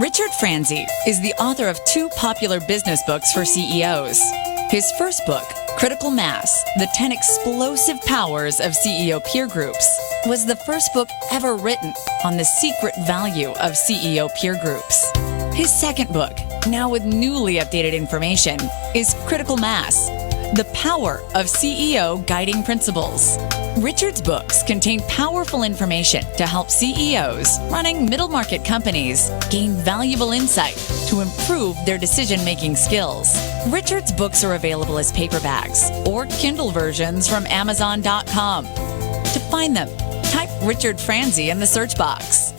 Richard Franzi is the author of 2 popular business books for CEOs. His first book, Critical Mass, The 10 Explosive Powers of CEO Peer Groups, was the first book ever written on the secret value of CEO peer groups. His second book, now with newly updated information, is Critical Mass, The Power of CEO Guiding Principles. Richard's books contain powerful information to help CEOs running middle market companies gain valuable insight to improve their decision-making skills. Richard's books are available as paperbacks or Kindle versions from Amazon.com. To find them, type Richard Franzi in the search box.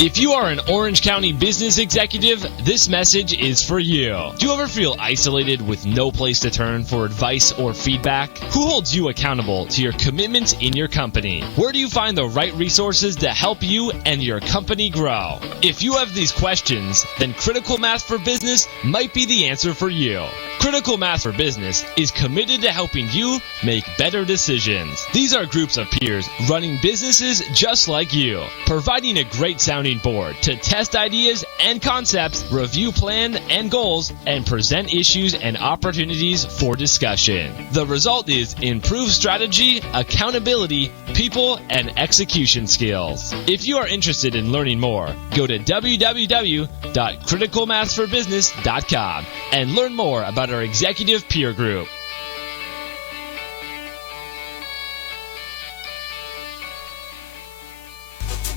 If you are an Orange County business executive, this message is for you. Do you ever feel isolated with no place to turn for advice or feedback? Who holds you accountable to your commitments in your company? Where do you find the right resources to help you and your company grow? If you have these questions, then Critical Mass for Business might be the answer for you. Critical Mass for Business is committed to helping you make better decisions. These are groups of peers running businesses just like you, providing a great sounding board to test ideas and concepts, review plans and goals, and present issues and opportunities for discussion. The result is improved strategy, accountability, people, and execution skills. If you are interested in learning more, go to www.criticalmassforbusiness.com and learn more about our executive peer group.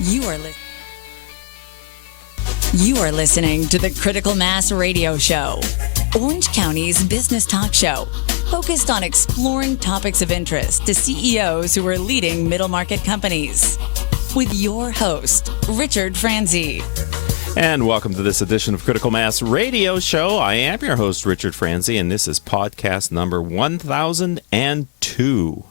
You are listening to the Critical Mass Radio Show, Orange County's business talk show, focused on exploring topics of interest to CEOs who are leading middle market companies. With your host, Richard Franzi. And welcome to this edition of Critical Mass Radio Show. I am your host, Richard Franzi, and this is podcast number 1002.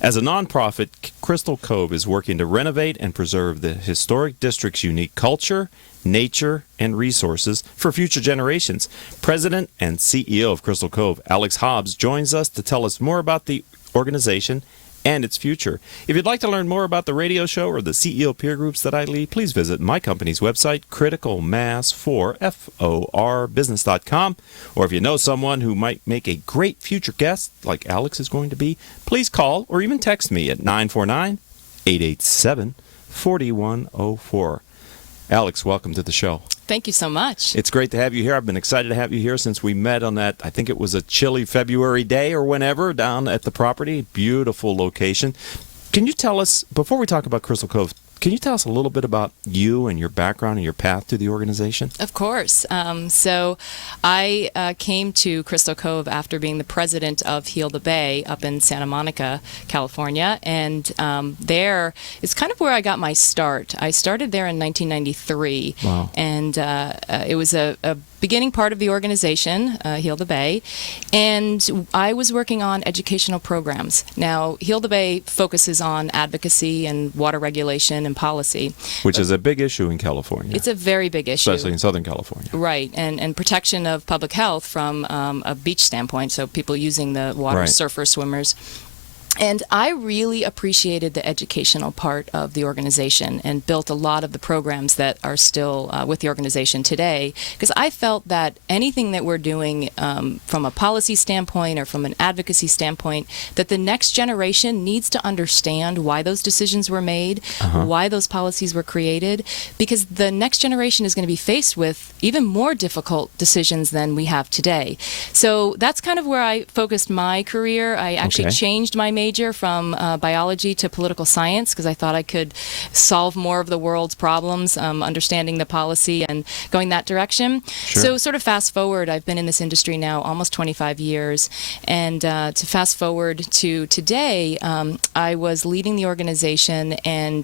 As a nonprofit, Crystal Cove is working to renovate and preserve the historic district's unique culture, nature, and resources for future generations. President and CEO of Crystal Cove, Alex Hobbs, joins us to tell us more about the organization and its future. If you'd like to learn more about the radio show or the CEO peer groups that I lead, please visit my company's website, criticalmass4business.com. Or if you know someone who might make a great future guest, like Alex is going to be, please call or even text me at 949-887-4104. Alex, welcome to the show. Thank you so much. It's great to have you here. I've been excited to have you here since we met on that, I think it was a chilly February day or whenever, down at the property. Beautiful location. Can you tell us, before we talk about Crystal Cove, can you tell us a little bit about you and your background and your path to the organization? Of course. So I came to Crystal Cove after being the president of Heal the Bay up in Santa Monica, California. And there is kind of where I got my start. I started there in 1993. Wow. And it was a beginning part of the organization, Heal the Bay, and I was working on educational programs. Now, Heal the Bay focuses on advocacy and water regulation and policy. Which is a big issue in California. It's a very big issue. Especially in Southern California. Right, and protection of public health from a beach standpoint, so people using the water, right. Surfers, swimmers. And I really appreciated the educational part of the organization and built a lot of the programs that are still with the organization today, because I felt that anything that we're doing from a policy standpoint or from an advocacy standpoint, that the next generation needs to understand why those decisions were made, why those policies were created, because the next generation is going to be faced with even more difficult decisions than we have today. So that's kind of where I focused my career. I actually changed my major major from biology to political science because I thought I could solve more of the world's problems, understanding the policy and going that direction. Sure. So sort of fast forward, I've been in this industry now almost 25 years. And to fast forward to today, I was leading the organization and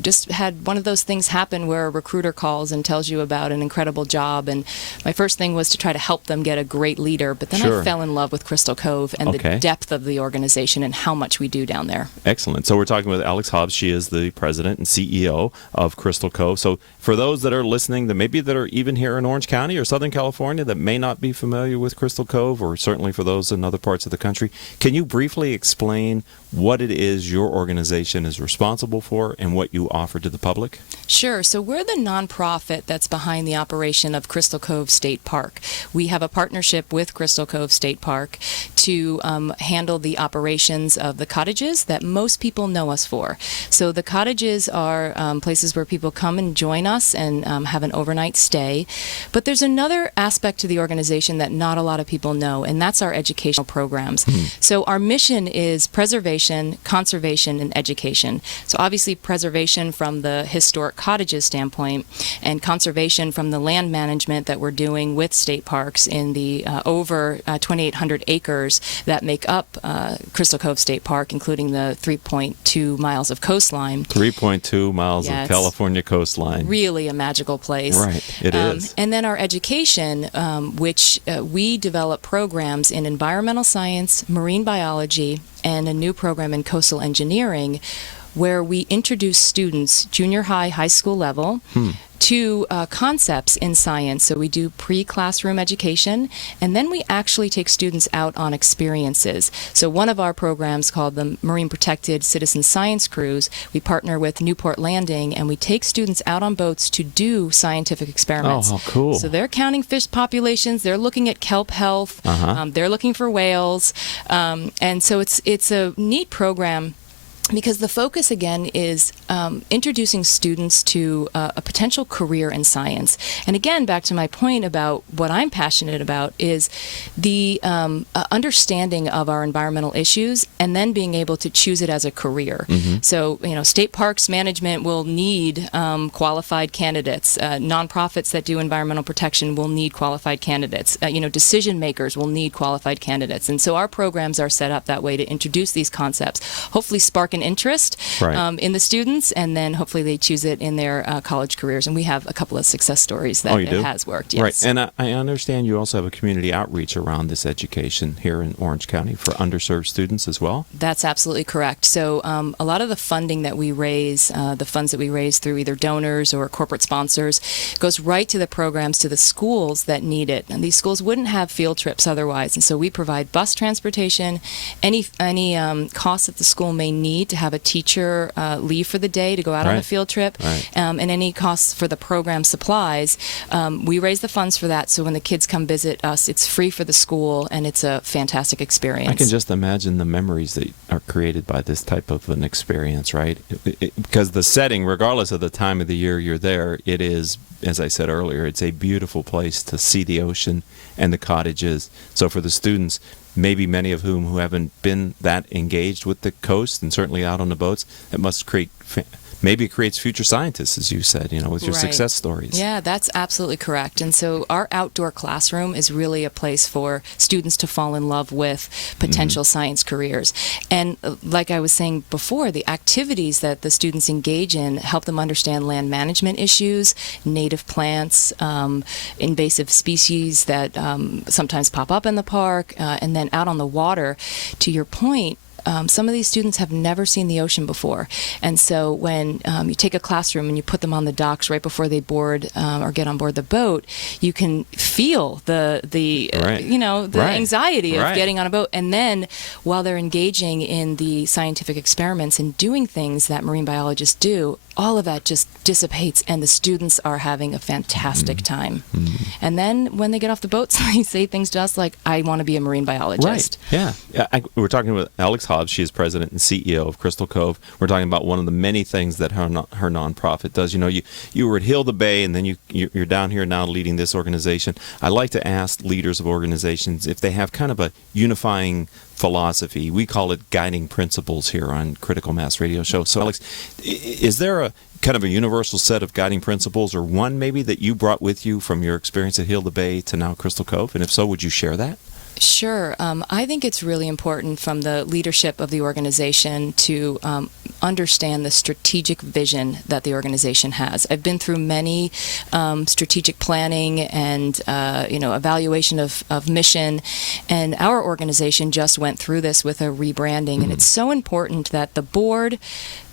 just had one of those things happen where a recruiter calls and tells you about an incredible job. And my first thing was to try to help them get a great leader. But then Sure. I fell in love with Crystal Cove and the depth of the organization and how much we do down there. Excellent. So we're talking with Alex Hobbs. She is the president and CEO of Crystal Cove. So for those that are listening, that are even here in Orange County or Southern California that may not be familiar with Crystal Cove, or certainly for those in other parts of the country, can you briefly explain what it is your organization is responsible for and what you offer to the public? Sure. So we're the nonprofit that's behind the operation of Crystal Cove State Park. We have a partnership with Crystal Cove State Park to handle the operations of the cottages that most people know us for. So the cottages are places where people come and join us and have an overnight stay. But there's another aspect to the organization that not a lot of people know, and that's our educational programs. So our mission is preservation, conservation, and education. So obviously preservation from the historic cottages standpoint and conservation from the land management that we're doing with state parks in the over 2,800 acres that make up Crystal Cove State Park, including the 3.2 miles of coastline. 3.2 miles of California coastline. Really a magical place. Right, it is. And then our education, which we develop programs in environmental science, marine biology, and a new program in coastal engineering where we introduce students, junior high, high school level, to concepts in science. So we do pre-classroom education, and then we actually take students out on experiences. So one of our programs called the Marine Protected Citizen Science Cruise, we partner with Newport Landing, and we take students out on boats to do scientific experiments. Oh, how cool. So they're counting fish populations, they're looking at kelp health, they're looking for whales, and so it's a neat program because the focus, again, is introducing students to a potential career in science. And again, back to my point about what I'm passionate about is the understanding of our environmental issues and then being able to choose it as a career. So, state parks management will need qualified candidates. Nonprofits that do environmental protection will need qualified candidates. Decision makers will need qualified candidates. And so our programs are set up that way to introduce these concepts, hopefully spark an interest in the students, and then hopefully they choose it in their college careers. And we have a couple of success stories that it has worked. Yes. Right. And I understand you also have a community outreach around this education here in Orange County for underserved students as well? That's absolutely correct. So a lot of the funding that we raise, the funds that we raise through either donors or corporate sponsors, goes right to the programs, to the schools that need it. And these schools wouldn't have field trips otherwise. And so we provide bus transportation, any costs that the school may need to have a teacher leave for the day to go out on a field trip, and any costs for the program supplies. We raise the funds for that, so when the kids come visit us, it's free for the school, and it's a fantastic experience. I can just imagine the memories that are created by this type of an experience, right? Because the setting, regardless of the time of the year you're there, it is, as I said earlier, it's a beautiful place to see the ocean and the cottages. So for the students, maybe many of whom who haven't been that engaged with the coast and certainly out on the boats, it must create maybe it creates future scientists, as you said, with your success stories. Yeah, that's absolutely correct. And so our outdoor classroom is really a place for students to fall in love with potential science careers. And like I was saying before, the activities that the students engage in help them understand land management issues, native plants, invasive species that sometimes pop up in the park, and then out on the water. To your point, some of these students have never seen the ocean before. And so when you take a classroom and you put them on the docks right before they board or get on board the boat, you can feel the anxiety of getting on a boat. And then while they're engaging in the scientific experiments and doing things that marine biologists do, all of that just dissipates, and the students are having a fantastic time. And then when they get off the boats, they say things to us like, I want to be a marine biologist. Right, yeah. We're talking with Alex Hobbs. Hobbs. She is president and CEO of Crystal Cove. We're talking about one of the many things that her nonprofit does. You know, you were at Hilda Bay, and then you're down here now leading this organization. I like to ask leaders of organizations if they have kind of a unifying philosophy. We call it guiding principles here on Critical Mass Radio Show. So, Alex, is there a kind of a universal set of guiding principles, or one maybe that you brought with you from your experience at Hilda Bay to now Crystal Cove? And if so, would you share that? Sure. I think it's really important from the leadership of the organization to understand the strategic vision that the organization has. I've been through many strategic planning and evaluation of mission, and our organization just went through this with a rebranding. And it's so important that the board,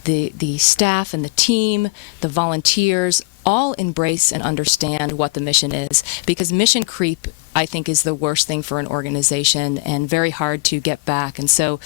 the staff and the team, the volunteers all embrace and understand what the mission is, because mission creep, I think, is the worst thing for an organization and very hard to get back. And so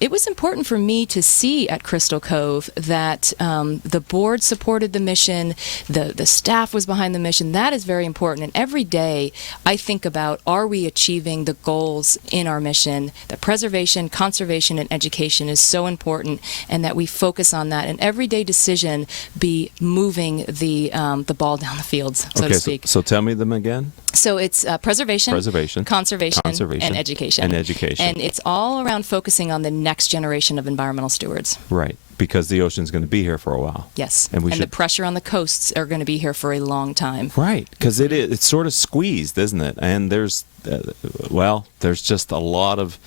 it was important for me to see at Crystal Cove that the board supported the mission, the staff was behind the mission. That is very important. And every day I think about, are we achieving the goals in our mission? That preservation, conservation, and education is so important, and that we focus on that. And everyday decision be moving the ball down the field, so to speak. So tell me them again. So it's preservation, conservation, and education. And it's all around focusing on the next generation of environmental stewards. Right, because the ocean's going to be here for a while. Yes, and the pressure on the coasts are going to be here for a long time. Right, because it's sort of squeezed, isn't it? And there's just a lot of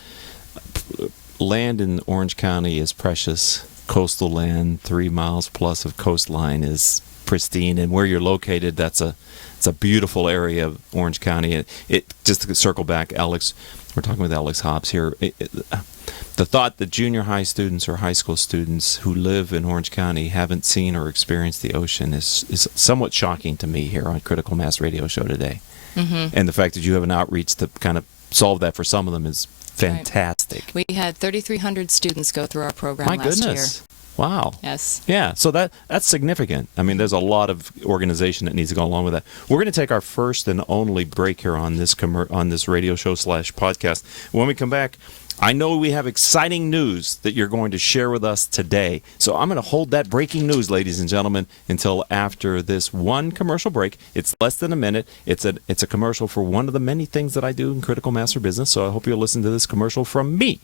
land in Orange County is precious. Coastal land, 3 miles plus of coastline is pristine, and where you're located, it's a beautiful area of Orange County. It just to circle back, Alex, we're talking with Alex Hobbs here. The thought that junior high students or high school students who live in Orange County haven't seen or experienced the ocean is somewhat shocking to me here on Critical Mass Radio Show today. Mm-hmm. And the fact that you have an outreach to kind of solve that for some of them is fantastic. Right. We had 3,300 students go through our program last year. My goodness. Wow. Yes. Yeah, so that's significant. I mean, there's a lot of organization that needs to go along with that. We're going to take our first and only break here on this radio show / podcast. When we come back, I know we have exciting news that you're going to share with us today. So I'm going to hold that breaking news, ladies and gentlemen, until after this one commercial break. It's less than a minute. It's a commercial for one of the many things that I do in Critical Master Business. So I hope you'll listen to this commercial from me.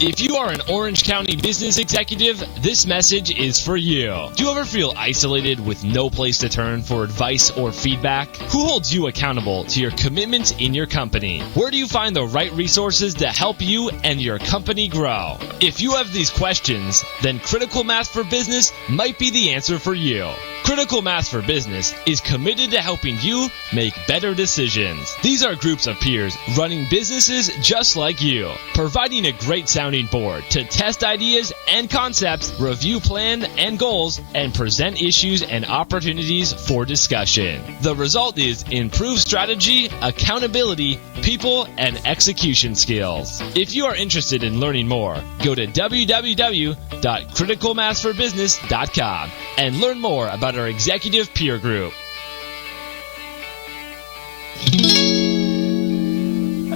If you are an Orange County business executive, this message is for you. Do you ever feel isolated with no place to turn for advice or feedback? Who holds you accountable to your commitments in your company? Where do you find the right resources to help you and your company grow? If you have these questions, then Critical Mass for Business might be the answer for you. Critical Mass for Business is committed to helping you make better decisions. These are groups of peers running businesses just like you, providing a great sounding board to test ideas and concepts, review plans and goals, and present issues and opportunities for discussion. The result is improved strategy, accountability, people, and execution skills. If you are interested in learning more, go to www.criticalmassforbusiness.com and learn more about our executive peer group.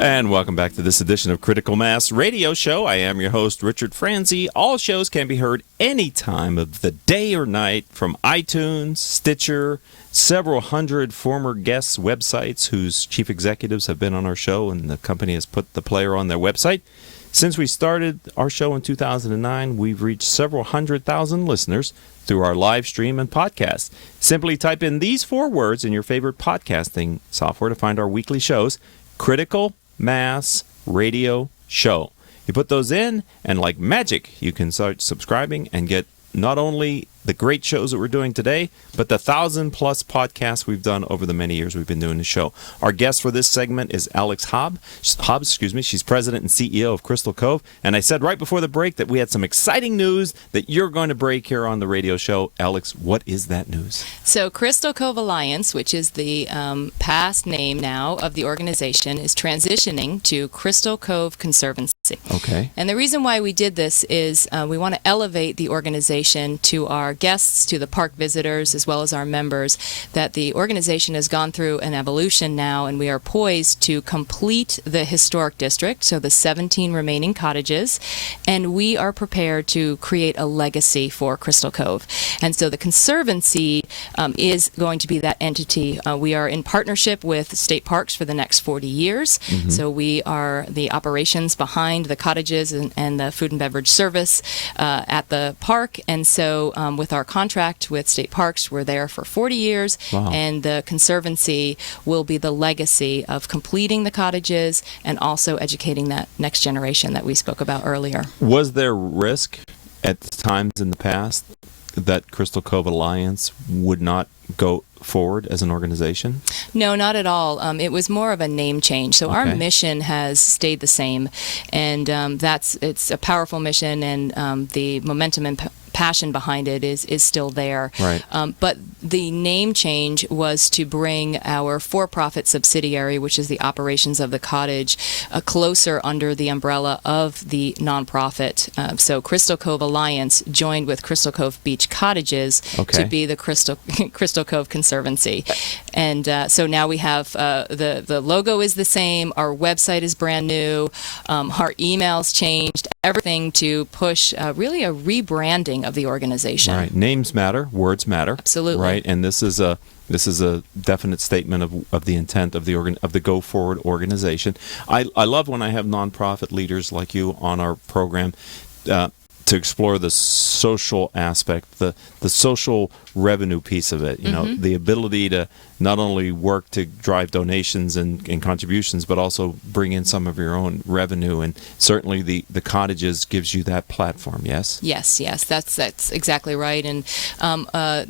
And welcome back to this edition of Critical Mass Radio Show. I am your host, Richard Franzi. All shows can be heard any time of the day or night from iTunes, Stitcher, several hundred former guests' websites whose chief executives have been on our show, and the company has put the player on their website. Since we started our show in 2009, we've reached several 100,000 listeners through our live stream and podcast. Simply type in these 4 words in your favorite podcasting software to find our weekly shows, Critical Mass Radio Show. You put those in, and like magic, you can start subscribing and get not only the great shows that we're doing today, but the 1,000+ podcasts we've done over the many years we've been doing the show. Our guest for this segment is Alex Hobbs. She's president and CEO of Crystal Cove. And I said right before the break that we had some exciting news that you're going to break here on the radio show. Alex, what is that news? So Crystal Cove Alliance, which is the past name now of the organization, is transitioning to Crystal Cove Conservancy. Okay. And the reason why we did this is we want to elevate the organization to our guests, to the park visitors, as well as our members, that the organization has gone through an evolution now, and we are poised to complete the historic district, so the 17 remaining cottages, and we are prepared to create a legacy for Crystal Cove. And so the Conservancy is going to be that entity. We are in partnership with state parks for the next 40 years. So we are the operations behind the cottages and the food and beverage service at the park. And so with our contract with state parks, we're there for 40 years. Wow. And the Conservancy will be the legacy of completing the cottages and also educating that next generation that we spoke about earlier. Was there risk at times in the past that Crystal Cove Alliance would not go forward as an organization? No, not at all. It was more of a name change. So our Okay. mission has stayed the same, and it's a powerful mission, and the momentum and passion behind it is still there. Right. But the name change was to bring our for-profit subsidiary, which is the operations of the cottage, closer under the umbrella of the nonprofit. So Crystal Cove Alliance joined with Crystal Cove Beach Cottages Okay. to be the Crystal Cove Conservancy. And so now we have the logo is the same, our website is brand new, our emails changed, everything to push really a rebranding of the organization. Right. Names matter, words matter. Absolutely. Right. And this is a definite statement of the intent of the Go Forward organization. I love when I have nonprofit leaders like you on our program to explore the social aspect, the social revenue piece of it. You know, the ability to not only work to drive donations and contributions, but also bring in some of your own revenue. And certainly the cottages gives you that platform. Yes. Yes, that's exactly right. And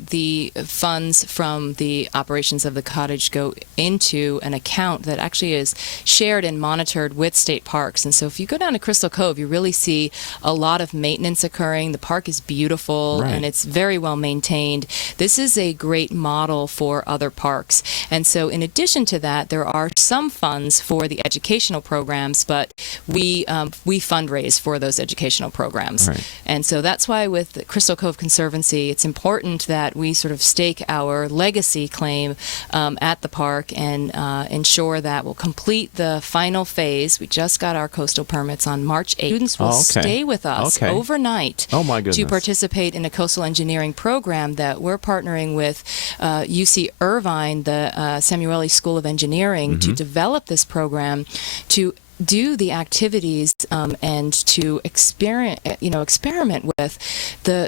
the funds from the operations of the cottage go into an account that actually is shared and monitored with state parks. And so if you go down to Crystal Cove, you really see a lot of maintenance occurring. The park is beautiful, Right. and it's very well maintained. This is a great model for other parks. And so in addition to that, there are some funds for the educational programs, but we fundraise for those educational programs. Right. And so that's why with the Crystal Cove Conservancy, it's important that we sort of stake our legacy claim at the park and ensure that we'll complete the final phase. We just got our coastal permits on March 8th. Students will stay with us overnight Oh, my goodness. to participate in a coastal engineering program that we're partnering with UC Irvine, the Samueli School of Engineering, to develop this program to do the activities and to experiment with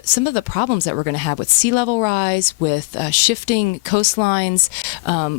some of the problems that we're going to have with sea level rise, with shifting coastlines,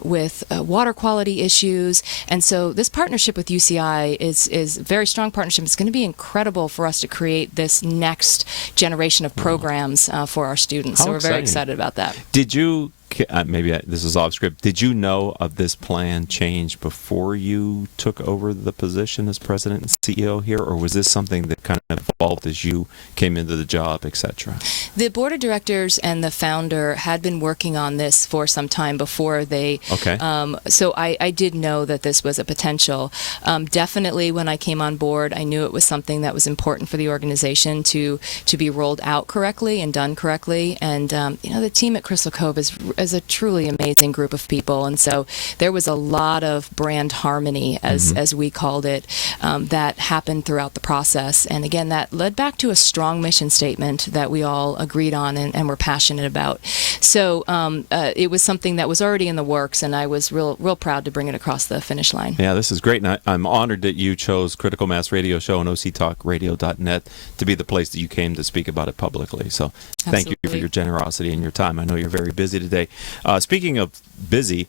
with water quality issues. And so this partnership with UCI is a very strong partnership. It's going to be incredible for us to create this next generation of programs for our students. How so we're very exciting. excited about that. Did you? This is off script. Did you know of this plan change before you took over the position as president and CEO here, or was this something that kind of evolved as you came into the job, etc.? The board of directors and the founder had been working on this for some time before they. Okay. So I did know that this was a potential. Definitely, when I came on board, I knew it was something that was important for the organization to be rolled out correctly and done correctly. And the team at Crystal Cove is a truly amazing group of people, and so there was a lot of brand harmony, as we called it, that happened throughout the process. And again, that led back to a strong mission statement that we all agreed on and were passionate about. So it was something that was already in the works, and I was real proud to bring it across the finish line. Yeah, this is great, and I'm honored that you chose Critical Mass Radio Show and octalkradio.net to be the place that you came to speak about it publicly. So thank you for Absolutely. your generosity and your time. I know you're very busy today. Speaking of busy,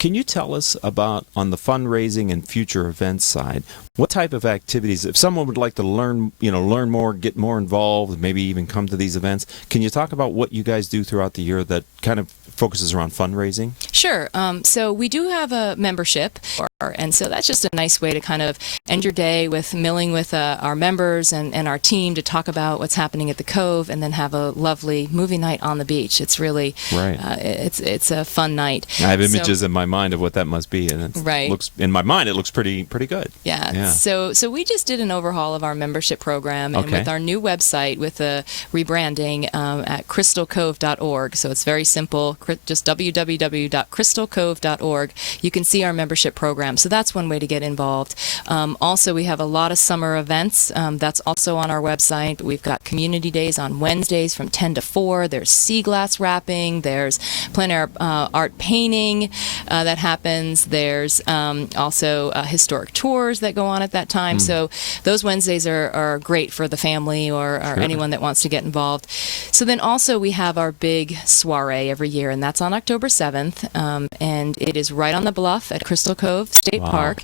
can you tell us about, on the fundraising and future events side, what type of activities, if someone would like to learn more, get more involved, maybe even come to these events, can you talk about what you guys do throughout the year that kind of focuses around fundraising? Sure. So we do have a membership. And so that's just a nice way to kind of end your day with milling with our members and our team to talk about what's happening at the Cove, and then have a lovely movie night on the beach. It's really, it's a fun night. I have images in my mind of what that must be, and Right. looks in my mind it looks pretty good. Yeah. So we just did an overhaul of our membership program, and Okay. with our new website, with the rebranding at crystalcove.org. So it's very simple, just www.crystalcove.org. You can see our membership program. So that's one way to get involved. Also, we have a lot of summer events. That's also on our website. We've got community days on Wednesdays from 10 to 4. There's sea glass wrapping. There's plein air art painting that happens. There's also historic tours that go on at that time. So those Wednesdays are great for the family or anyone that wants to get involved. So then also we have our big soiree every year, and that's on October 7th. And it is right on the bluff at Crystal Cove State Park.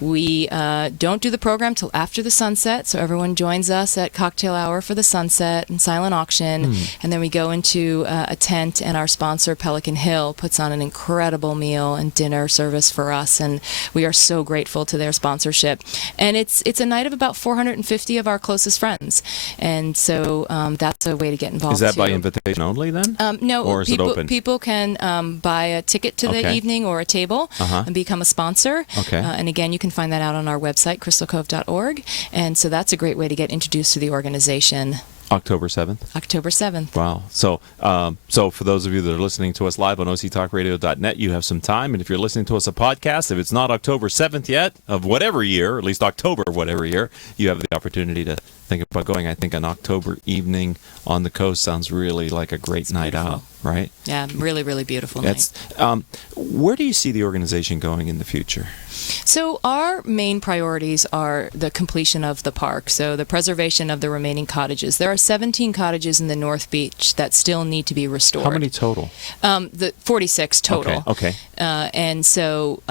We don't do the program till after the sunset, so everyone joins us at cocktail hour for the sunset and silent auction. And then we go into a tent, and our sponsor, Pelican Hill, puts on an incredible meal and dinner service for us, and we are so grateful to their sponsorship. And it's a night of about 450 of our closest friends, and so that's a way to get involved. Is that too. by invitation only then? No, or is it open? People can buy a ticket to the evening or a table and become a sponsor. Okay. And again, you can find that out on our website, crystalcove.org. And so that's a great way to get introduced to the organization. October 7th. October 7th. Wow. So for those of you that are listening to us live on octalkradio.net, you have some time. And if you're listening to us a podcast, if it's not October 7th yet of whatever year, or at least October of whatever year, you have the opportunity to think about going. I think an October evening on the coast sounds really like a great night out, right? Yeah, really, really beautiful night. Where do you see the organization going in the future? So our main priorities are the completion of the park, so the preservation of the remaining cottages. There are 17 cottages in the North Beach that still need to be restored. How many total? The 46 total. Okay. And so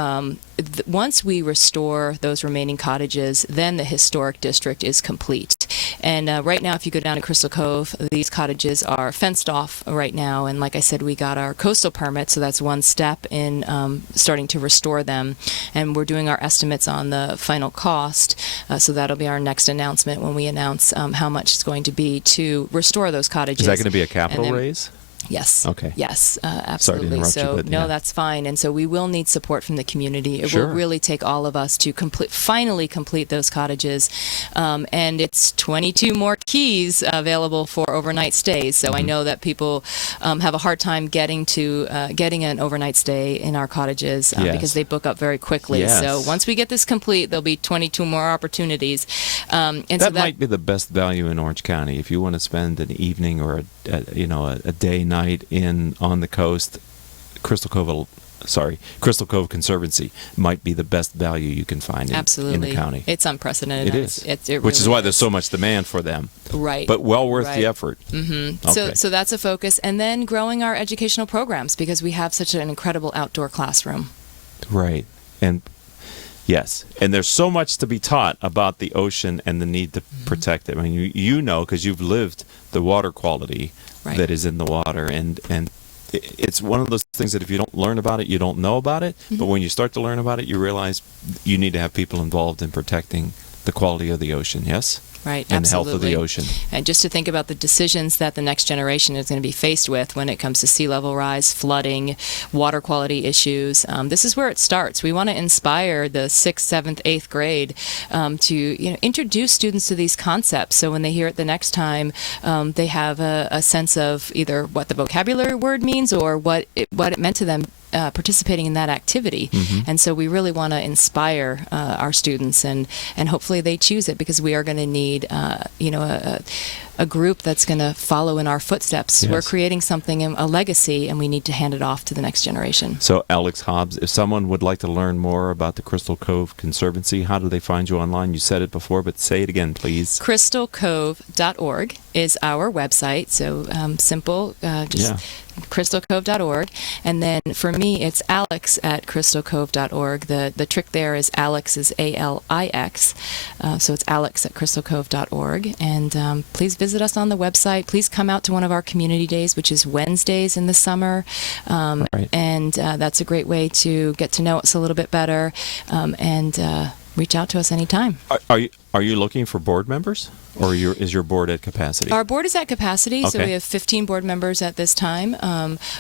once we restore those remaining cottages, then the historic district is complete. And right now, if you go down to Crystal Cove, these cottages are fenced off right now. And like I said, we got our coastal permit, so that's one step in starting to restore them. And we're doing our estimates on the final cost, so that'll be our next announcement when we announce how much it's going to be to restore those cottages. Is that going to be a capital raise? Yes. Okay. Yes, absolutely. Sorry to interrupt you, but, no, that's fine. And so we will need support from the community. It will really take all of us to finally complete those cottages. And it's 22 more keys available for overnight stays. So I know that people have a hard time getting an overnight stay in our cottages because they book up very quickly. Yes. So once we get this complete, there'll be 22 more opportunities. And that might be the best value in Orange County if you want to spend an evening or a day night on the coast. Crystal Cove Conservancy might be the best value you can find in the county. It's unprecedented. It is. It really which is why there's so much demand for them. Right. But well worth the effort. Mm-hmm. Okay. So that's a focus. And then growing our educational programs, because we have such an incredible outdoor classroom. Right. And yes. And there's so much to be taught about the ocean and the need to protect it. I mean, you know, because you've lived the water quality that is in the water. And it's one of those things that if you don't learn about it, you don't know about it. But when you start to learn about it, you realize you need to have people involved in protecting the quality of the ocean, yes? Right, and absolutely. the health of the ocean. And just to think about the decisions that the next generation is going to be faced with when it comes to sea level rise, flooding, water quality issues. This is where it starts. We want to inspire the 6th, 7th, 8th grade to introduce students to these concepts. So when they hear it the next time, they have a sense of either what the vocabulary word means or what it meant to them participating in that activity. And so we really want to inspire our students, and hopefully they choose it, because we are going to need a group that's going to follow in our footsteps. Yes. We're creating something, a legacy, and we need to hand it off to the next generation. So Alex Hobbs, if someone would like to learn more about the Crystal Cove Conservancy, how do they find you online? You said it before, but say it again, please. crystalcove.org is our website. So simple, crystalcove.org. And then for me, it's Alex at crystalcove.org. The trick there is Alex is ALIX. So it's Alex at crystalcove.org. And please visit visit us on the website. Please come out to one of our community days, which is Wednesdays in the summer. Right. And that's a great way to get to know us a little bit better, and reach out to us anytime. Are you looking for board members, or is your board at capacity? Our board is at capacity, so Okay. we have 15 board members at this time,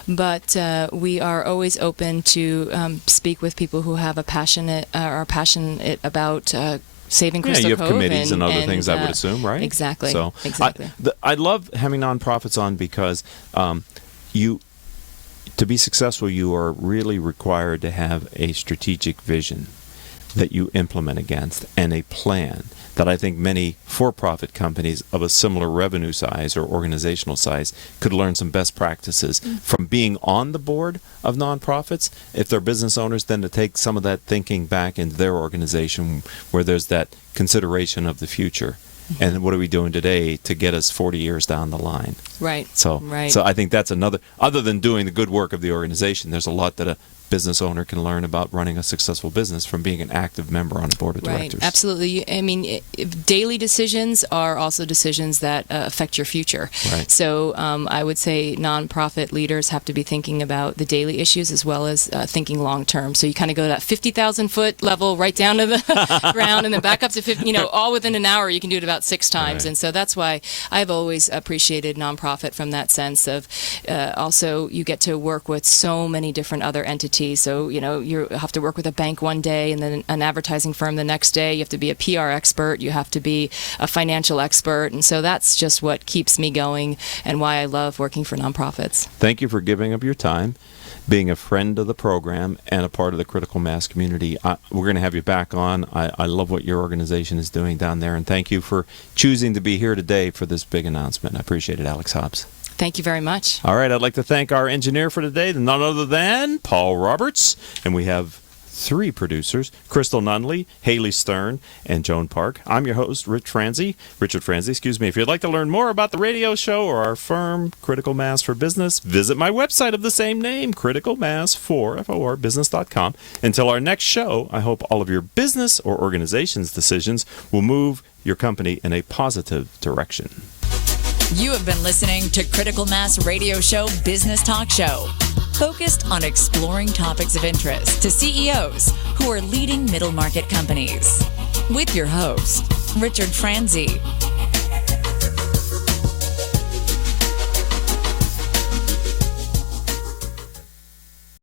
but we are always open to speak with people who have are passionate about saving Crystal you have Cove committees and other things, I would assume, right? Exactly. So exactly. I love having nonprofits on because to be successful, you are really required to have a strategic vision that you implement against and a plan that I think many for-profit companies of a similar revenue size or organizational size could learn some best practices from being on the board of nonprofits. If they're business owners, then to take some of that thinking back into their organization where there's that consideration of the future. And what are we doing today to get us 40 years down the line? Right. So I think that's another, other than doing the good work of the organization, there's a lot that a business owner can learn about running a successful business from being an active member on a board of directors. Right, absolutely. I mean, daily decisions are also decisions that affect your future. Right. So I would say nonprofit leaders have to be thinking about the daily issues as well as thinking long term. So you kind of go to that 50,000 foot level right down to the ground and then back up to 50, all within an hour. You can do it about 6 times. Right. And so that's why I've always appreciated nonprofit from that sense of also you get to work with so many different other entities. So, you have to work with a bank one day and then an advertising firm the next day. You have to be a PR expert. You have to be a financial expert. And so that's just what keeps me going and why I love working for nonprofits. Thank you for giving up your time, being a friend of the program and a part of the critical mass community. We're going to have you back on. I love what your organization is doing down there. And thank you for choosing to be here today for this big announcement. I appreciate it, Alex Hobbs. Thank you very much. All right, I'd like to thank our engineer for today, none other than Paul Roberts. And we have 3 producers, Crystal Nunley, Haley Stern, and Joan Park. I'm your host, Richard Franzi. If you'd like to learn more about the radio show or our firm, Critical Mass for Business, visit my website of the same name, criticalmass4business.com. Until our next show, I hope all of your business or organization's decisions will move your company in a positive direction. You have been listening to Critical Mass Radio Show Business Talk Show, focused on exploring topics of interest to CEOs who are leading middle market companies. With your host, Richard Franzi.